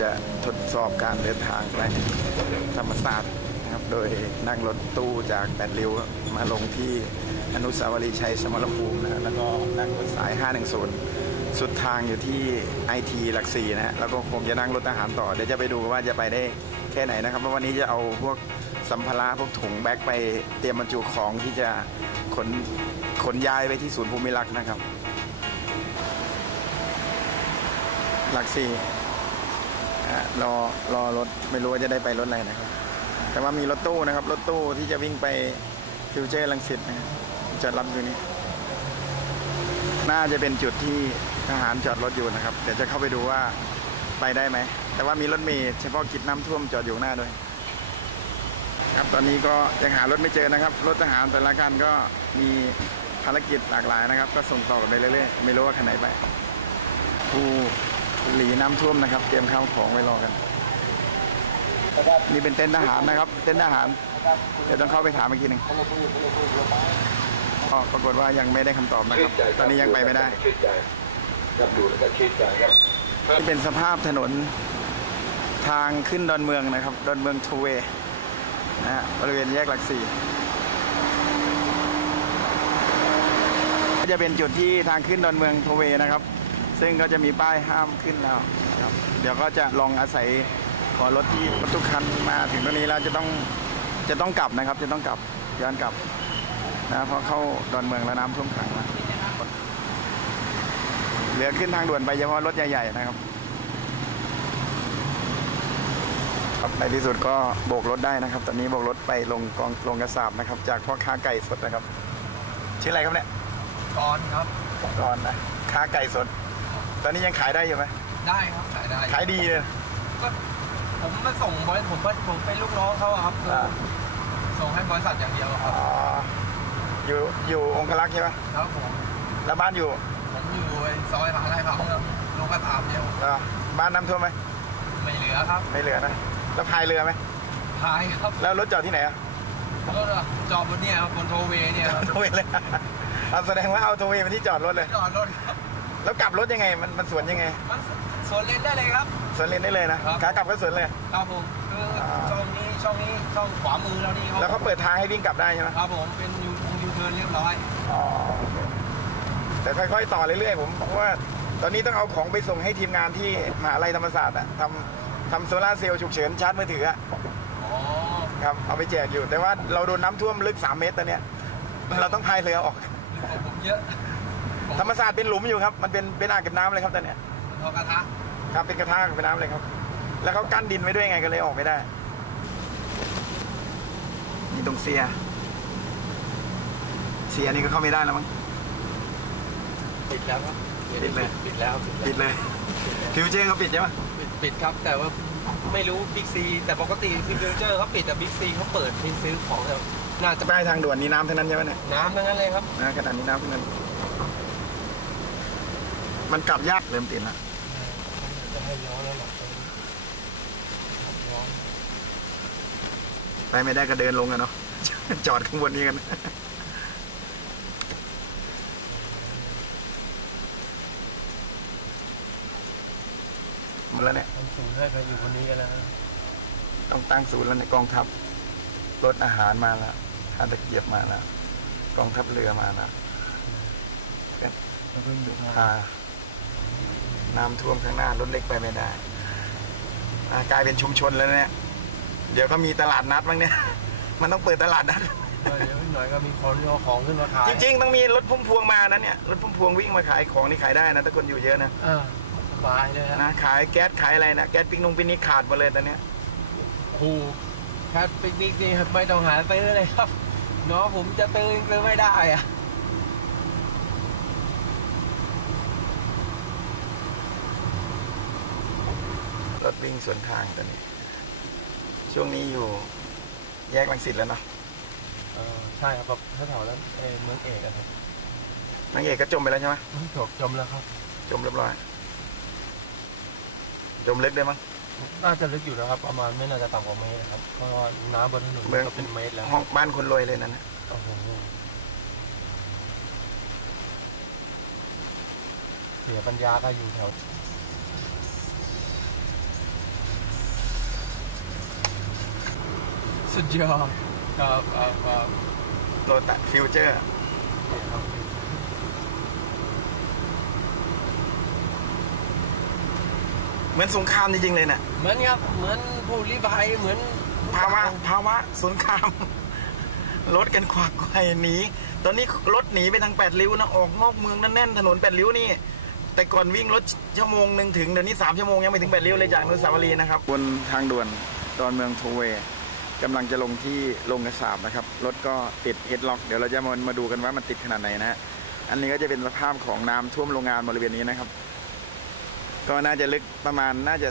จะทดสอบการเดินทางไปธรรมศาสตร์นะครับ โดยนั่งรถตู้จากแปดริ้วมาลงที่อนุสาวรีย์ชัยสมรภูมินะแล้วก็นั่งรถสาย 510 สุดทางอยู่ที่ไอทีหลักสี่นะฮะแล้วก็คงจะนั่งรถทหารต่อ เดี๋ยวจะไปดูว่าจะไปได้แค่ไหนนะครับเพราะวันนี้จะเอาพวกสัมภาระพวกถุงแบ็คไปเตรียมบรรจุของที่จะขนขนย้ายไปที่ศูนย์ภูมิรักษ์นะครับ หลักสี่ รอรอรถไม่รู้ว่าจะได้ไปรถอะไรนะครับ แต่ว่ามีรถตู้นะครับ รถตู้ที่จะวิ่งไปฟิวเจอร์ลังสิตนะครับจอดรับอยู่นี่น่าจะเป็นจุดที่ทหารจอดรถอยู่นะครับ เดี๋ยวจะเข้าไปดูว่าไปได้ไหม แต่ว่ามีรถเมล์เฉพาะกิจน้ำท่วมจอดอยู่หน้าด้วย ครับตอนนี้ก็ยังหารถไม่เจอนะครับ รถทหารแต่ละคันก็มีภารกิจหลากหลายนะครับ ก็ส่งต่อกันไปเรื่อยๆ ไม่รู้ว่าคันไหนไปผู้ หลีน้ำท่วมนะครับ เตรียมข้าวของไว้รอกัน นี่เป็นเต็นท์ทหารนะครับ เต็นท์ทหาร เดี๋ยวต้องเข้าไปถามอีกทีหนึ่งก็ปรากฏว่ายังไม่ได้คำตอบนะครับ ตอนนี้ยังไปไม่ได้ชื่นใจครับดูแล้วก็ชื่นใจครับนี่เป็นสภาพถนนทางขึ้นดอนเมืองนะครับ ดอนเมืองทูเวย์นะฮะบริเวณแยกหลักสี่ก็จะเป็นจุดที่ทางขึ้นดอนเมืองทูเวย์นะครับ ซึ่งก็จะมีป้ายห้ามขึ้นแล้วนะครับเดี๋ยวก็จะลองอาศัยขอรถที่รถทุกคันมาถึงตรงนี้แล้วจะต้องจะต้องกลับนะครับ จะต้องกลับย้อนกลับนะเพราะเข้าดอนเมืองแล้วน้ำท่วมขังนะเหลือขึ้นทางด่วนไปเฉพาะรถใหญ่ๆนะครับครับในที่สุดก็โบกรถได้นะครับ ตอนนี้โบกรถไปลงกองลงกระสาบนะครับ จากพ่อค้าไก่สดนะครับ ชื่ออะไรครับเนี่ยก่อนครับก่อนนะค้าไก่สด ตอนนี้ยังขายได้อยู่ไหมได้ครับขายได้ขายดีเลยก็ผมมาส่งบริษัทผมก็ผมเป็นลูกน้องเขาอะครับคืออ่าส่งให้บริษัทอย่างเดียวอะคอ๋รับออยู่อยู่องคลักษ์ใช่ไหมครับผมแล้วบ้านอยู่ผมอยู่ไอ้ซอยมหาลัยเขาครับลงกระถามเดียวเหรอบ้านน้ำท่วมไหมไม่เหลือครับไม่เหลือนะแล้วพายเรือไหมขายครับแล้วรถจอดที่ไหนอะก็จอดบนเนี่ยครับบนโทเวย์เนี่ยครับโทเวเลยเอาแสดงว่าเอาโทเวเป็นที่จอดรถเลยจอดรถครับ แล้วกลับรถยังไงมันมันสวนยังไง มันสวนเลนได้เลยครับ สวนเลนได้เลยนะครับ ขากลับก็สวนเลย ครับผมคือช่องนี้ช่องนี้ช่องขวามือเรานี่แล้วเขาเปิดทางให้วิ่งกลับได้ใช่ไหมครับผมเป็นยูยูเทิร์นเรียบร้อยอ๋อโอเคแต่ค่อยๆต่อเรื่อยๆผมเพราะว่าตอนนี้ต้องเอาของไปส่งให้ทีมงานที่มหาลัยธรรมศาสตร์อะทำทำโซลาร์เซลล์ฉุกเฉินชาร์จมือถืออะอ๋อครับเอาไปแจกอยู่แต่ว่าเราโดนน้ำท่วมลึก 3 เมตรตอนเนี้ยเราต้องพายเรือออกหรือของผมเยอะ ธรรมศาสตร์เป็นหลุมอยู่ครับ มันเป็นเป็นอ่างเก็บน้ำเลยครับตอนเนี้ยทอกระทะครับเป็นกระทะเป็นน้ำเลยครับ แล้วเขากั้นดินไว้ด้วยไงก็เลยออกไม่ได้นี่ตรงเสีย เสียนี่ก็เข้าไม่ได้แล้วมั้งปิดแล้วครับปิดเลยปิดแล้วปิดเลยฟิวเจอร์เขาปิดใช่ไหมปิดปิดครับ แต่ว่าไม่รู้บิ๊กซีแต่ปกติฟิวเจอร์เขาปิดแต่บิ๊กซีเขาเปิดให้ซื้อของแล้วน่าจะป้ายทางด่วนนี้น้ำเท่านั้นใช่ไหมเนี่ยน้ำทั้งนั้นเลยครับนะขนาดนี้น้ำเท่านั้น มันกลับยากเริ่มติดแล้วจะให้ย้อนแล้วหรอย้อนไปไม่ได้ก็เดินลงอะเนาะจอดข้างบนนี้กันหมดแล้วเนี่ยทำสูงให้ใครอยู่คนนี้กันแล้วต้องตั้งศูนย์แล้วในยกองทัพรถอาหารมาแล้วทานตะเกียบมาแล้วกองทัพเรือมาแล้วเราเพิ่งดูพา น้ำท่วมข้างหน้ารถเล็กไปไม่ได้อ่ากลายเป็นชุมชนแล้วเนี่ย เดี๋ยวก็มีตลาดนัดบ้างเนี่ย มันต้องเปิดตลาดนัดเดี๋ยวอีกหน่อยก็มีคนเอาของขึ้นมาขาย จริง ๆ ต้องมีรถพุ่มพวงมานะเนี่ย รถพุ่มพวงวิ่งมาขายของนี่ขายได้นะถ้าคนอยู่เยอะนะอ่าสบายเลยฮะนะ ขายแก๊สขายอะไรนะแก๊สปิ้งนงปิ้งนี่ขาดหมดเลยตอนเนี้ยครูแคทปิกนิกนี่ไม่ต้องหาซื้อเลยครับเนาะผมจะตื้อยังซื้อไม่ได้อะ รถวิ่งสวนทางตอนนี้ ช่วงนี้อยู่แยกลังสิตแล้วเนาะเออใช่ครับแถวๆนั้นเออเมืองเอกอะครับนางเอกก็จมไปแล้วใช่ไหมจบจมแล้วครับ จมเรียบร้อย จมลึกได้มั้งน่าจะลึกอยู่นะครับ ประมาณไม่น่าจะต่ำกว่าเมตรนะครับ ก็น้ำบนถนนเมืองก็เป็นเมตรแล้วห้องบ้านคนรวยเลยนั่นนะโอ้โหเสียปัญญาก็อยู่แถว สุดยอดครับครับครับโรตัสฟิวเจอร์นี่ครับเหมือนสงครามจริงๆเลยน่ะ เหมือนครับ เหมือนผู้ลี้ภัยเหมือนภาวะภาวะสงครามรถกันขวักไขว่หนี ตอนนี้รถหนีไปทางแปดริ้วนะ ออกนอกเมืองนั่นแน่นถนนแปดริ้วนี่ แต่ก่อนวิ่งรถชั่วโมงหนึ่งถึงเดี๋ยวนี้สามชั่วโมงยังไม่ถึงแปดริ้วเลยจากอนุสาวรีย์นะครับบนทางด่วนดอนเมืองโทเว กำลังจะลงที่ลงกระสาบนะครับ รถก็ติดเฮดล็อกเดี๋ยวเราจะมามาดูกันว่ามันติดขนาดไหนนะฮะอันนี้ก็จะเป็นสภาพของน้ำท่วมโรงงานบริเวณนี้นะครับ ก็น่าจะลึกประมาณน่าจะ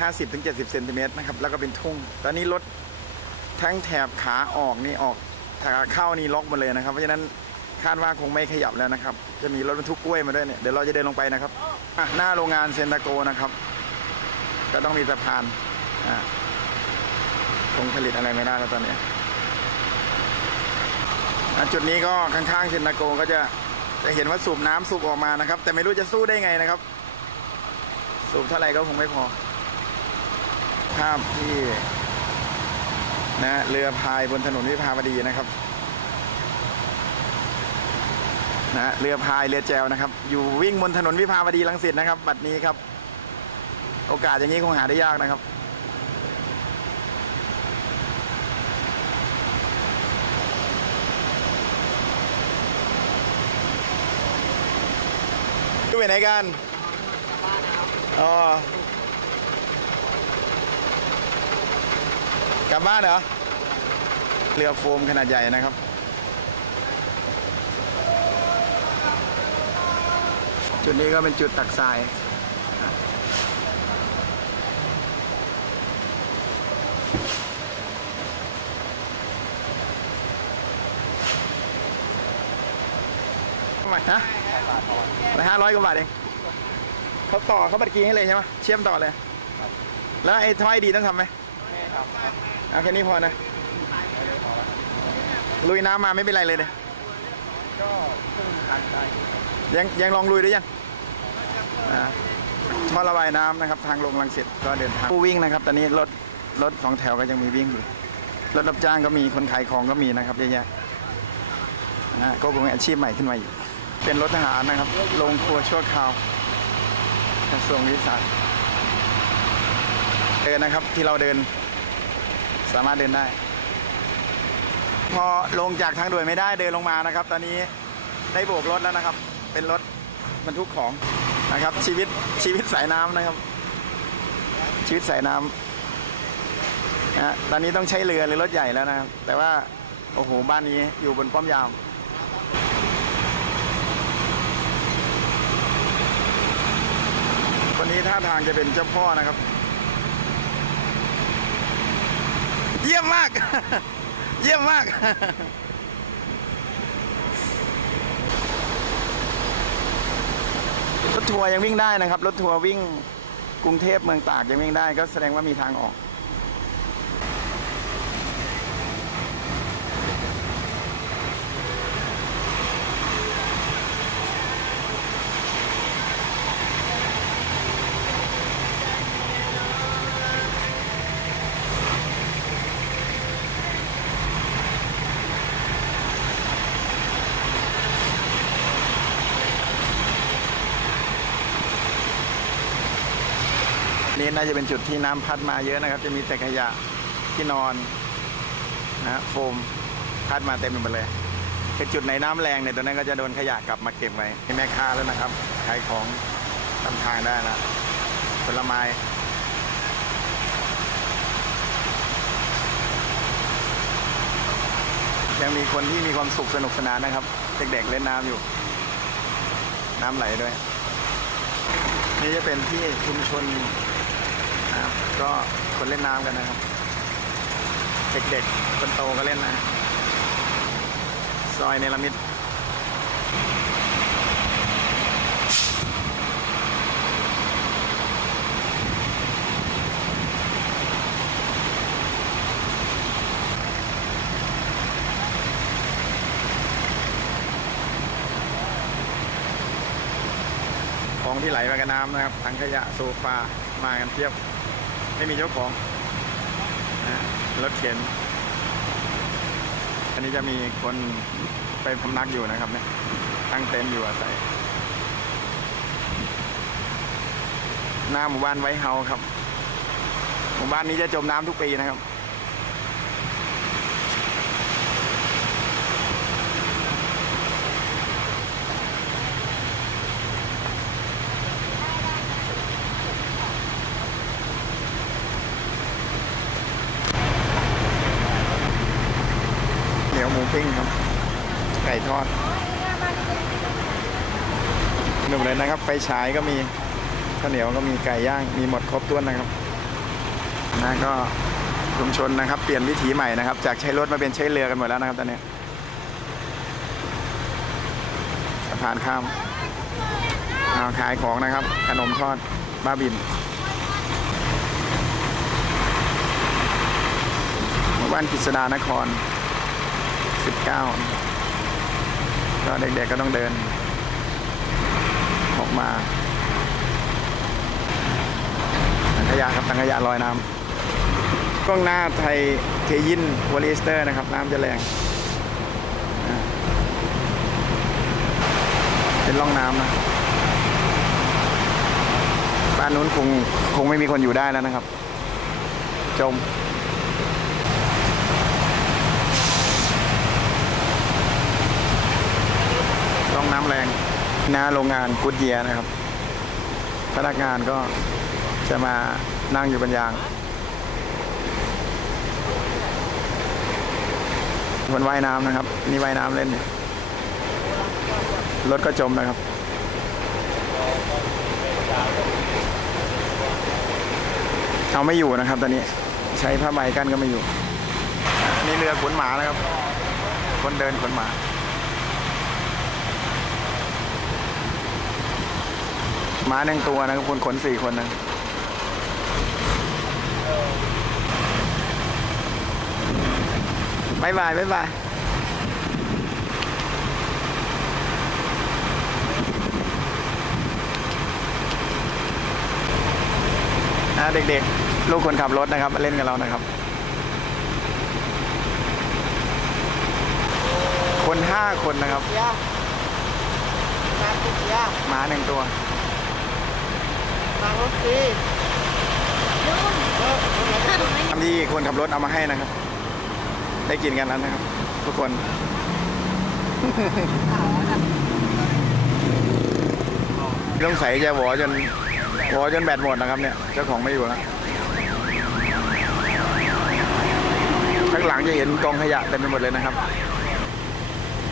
50-70เซนติเมตรนะครับ แล้วก็เป็นทุ่ง ตอนนี้รถทั้งแถบขาออกนี่ออกขาเข้านี่ล็อกหมดเลยนะครับ เพราะฉะนั้นคาดว่าคงไม่ขยับแล้วนะครับ จะมีรถบรรทุกกล้วยมาด้วยเนี่ย เดี๋ยวเราจะเดินลงไปนะครับ หน้าโรงงานเซนตาโกนะครับ ก็ต้องมีสะพานอะ คงผลิตอะไรไม่ได้แล้วตอนนี้จุดนี้ก็ข้างๆเซนตาโกก็จะจะเห็นว่าสูบน้ำสูบออกมานะครับ แต่ไม่รู้จะสู้ได้ไงนะครับ สูบเท่าไหร่ก็คงไม่พอ ภาพที่นะเรือพายบนถนนวิภาวดีนะครับนะเรือพายเรือแจวนะครับ อยู่วิ่งบนถนนวิภาวดีรังสิตนะครับ บัดนี้ครับ โอกาสอย่างนี้คงหาได้ยากนะครับ ไปไหนกันอ๋อกลับบ้านเหรอ เรือโฟมขนาดใหญ่นะครับ จุดนี้ก็เป็นจุดตักทรายทำไมฮะ ร้อยห้าร้อยกว่าบาทเองเขาต่อเขาบัตรกีให้เลยใช่ไหมเชื่อมต่อเลยแล้วไอ้ถ้อยดีต้องทำไหมไม่ครับเอาแค่นี้พอนะลุยน้ำมาไม่เป็นไรเลยเนี่ยก็ครึ่งคันได้ยังยังลองลุยหรือยังอ่าท่อระบายน้ำนะครับ ทางลงลังสิตก็เดินทางผู้วิ่งนะครับ ตอนนี้รถรถสองแถวก็ยังมีวิ่งอยู่รถรับจ้างก็มีคนขายของก็มีนะครับเยอะแยะนะก็คงอาชีพใหม่ขึ้นมาอีก เป็นรถทหารนะครับ ลงครัวชั่วคราวกระทรวงวิทยาศาสตร์เดินนะครับที่เราเดิน สามารถเดินได้ พอลงจากทางด่วนไม่ได้เดินลงมานะครับ ตอนนี้ได้โบกรถแล้วนะครับ เป็นรถบรรทุกของนะครับ ชีวิตชีวิตสายน้ำนะครับ ชีวิตสายน้ำนะฮะตอนนี้ต้องใช้เรือหรือรถใหญ่แล้วนะครับ แต่ว่าโอ้โหบ้านนี้อยู่บนป้อมยามันนี้ท่าทางจะเป็นเจ้าพ่อนะครับ เยี่ยมมาก เยี่ยมมาก รถทัวร์ยังวิ่งได้นะครับ รถทัวร์วิ่งกรุงเทพเมืองตากยังวิ่งได้ ก็แสดงว่ามีทางออก นี่น่าจะเป็นจุดที่น้ำพัดมาเยอะนะครับ จะมีแต่ขยะที่นอนนะฮะโฟมพัดมาเต็มไปหมดเลยคือจุดไหนน้ำแรงเนี่ยตัวนั้นก็จะโดนขยะกลับมาเก็บไว้ให้แม่ค้าแล้วนะครับขายของทำทางได้แล้วผลไม้ยังมีคนที่มีความสุขสนุกสนานนะครับ เด็กๆเล่นน้ำอยู่ น้ำไหลด้วย นี่จะเป็นที่ชุมชน ก็คนเล่นน้ำกันนะครับ เด็กๆคนโตก็เล่นนะซอยเนลมิดของที่ไหลมากับน้ำนะครับ ถังขยะโซฟามากันเทียบ ไม่มีเจ้าของรถเข็น อันนี้จะมีคนไปพำนักอยู่นะครับเนี่ยตั้งเต็นท์อยู่อาศัยหน้าหมู่บ้านไวเฮาครับ หมู่บ้านนี้จะจมน้ำทุกปีนะครับ เหนียวห มูปิ้งครับ ไก่ทอดหนุ่มเลยนะครับ ไฟฉายก็มีข้าวเหนียวก็มีไก่ย่าง มีหมดครบถ้วนนะครับนะก็ชุมชนนะครับ เปลี่ยนวิถีใหม่นะครับ จากใช้รถมาเป็นใช้เรือกันหมดแล้วนะครับตอนนี้สะพานข้ามาขายของนะครับ ขนมทอดบ้าบินหมู่บ้านกฤษดานคร 19 ก็เด็กๆก็ต้องเดิน ออกมาถังขยะครับถังขยะลอยน้ำกล้องหน้าไทยเทยินวอลิสเตอร์นะครับ น้ำจะแรง เป็นร่องน้ำนะบ้านนู้นคงคงไม่มีคนอยู่ได้แล้วนะครับ จม ร่อง น้ำแรงหน้าโรงงานกุดเยียนะครับ พนักงานก็จะมานั่งอยู่บนยางบนว่ายน้ำนะครับ นี่ว่ายน้ำเล่น รถก็จมนะครับ เอาไม่อยู่นะครับ ตอนนี้ใช้ผ้าใบกั้นก็ไม่อยู่อันนี้เรือขนหมานะครับ คนเดินขนหมา ม้าหนึ่งตัวนะครับคนขนสี่คนนะบายบายบายบายอ่าเด็กๆ ลูกคนขับรถนะครับมาเล่นกับเรานะครับ คนห้าคนนะครับยามาคุกยาม้าหนึ่งตัว มารถดีเออคนละท่านไหมทำที่คนขับรถเอามาให้นะครับ ได้กินกันแล้วนะครับ ทุกคนต้องใส่จะหวอจนหวอจนแบตหมดนะครับเนี่ยเจ้าของไม่อยู่แล้วข้างหลังจะเห็นกองขยะเต็มไปหมดเลยนะครับ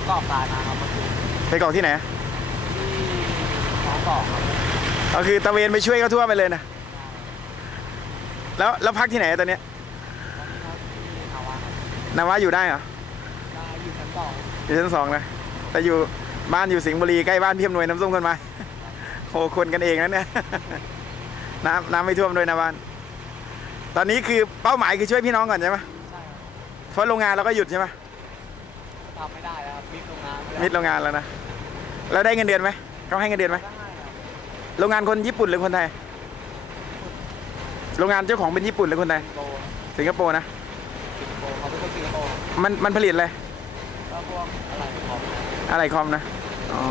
ก็ปลานะครับเมื่อคืนไปกองที่ไหนที่น้องบอกครับ ก็คือตะเวนไปช่วยเขาทั่วไปเลยนะ แล้วแล้วพักที่ไหนตอนเนี้ยที่ภาวะครับนาวาอยู่ได้เหรอได้อยู่ชั้นสองอยู่ชั้นสองนะ แต่อยู่บ้านอยู่สิงห์บุรีใกล้บ้านพี่อำนวยน้ำส้มคนมาโหคนกันเองนะเนี่ยน้ำน้ำไม่ท่วมด้วยนะบ้าน ตอนนี้คือเป้าหมายคือช่วยพี่น้องก่อนใช่ไหมใช่ครับเพราะโรงงานเราก็หยุดใช่ไหมทำไม่ได้แล้วครับมิดโรงงานไปแล้วมิดโรงงานแล้วนะเราได้เงินเดือนไหมเขาให้เงินเดือนไหมได้ครับ โรงงานคนญี่ปุ่นหรือคนไทย โรงงานเจ้าของเป็นญี่ปุ่นหรือคนไทยสิงคโปร์นะสิงคโปร์นะ สิงคโปร์เขาเป็นคนสิงคโปร์มันมันผลิตอะไร แล้วพวกอะไรของนะอะไรคอมนะ อ๋อ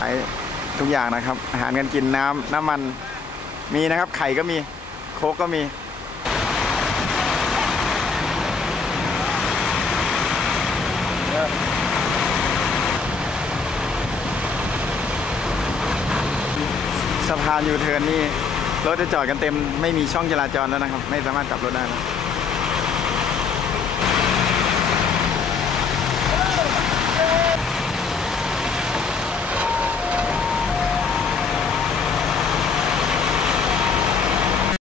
ขายทุกอย่างนะครับ อาหารการกินน้ำน้ำมันมีนะครับ ไข่ก็มี โค้กก็มี สะพานยูเทิร์นนี่รถจะจอดกันเต็มไม่มีช่องจราจรแล้วนะครับ ไม่สามารถกลับรถได้แล้ว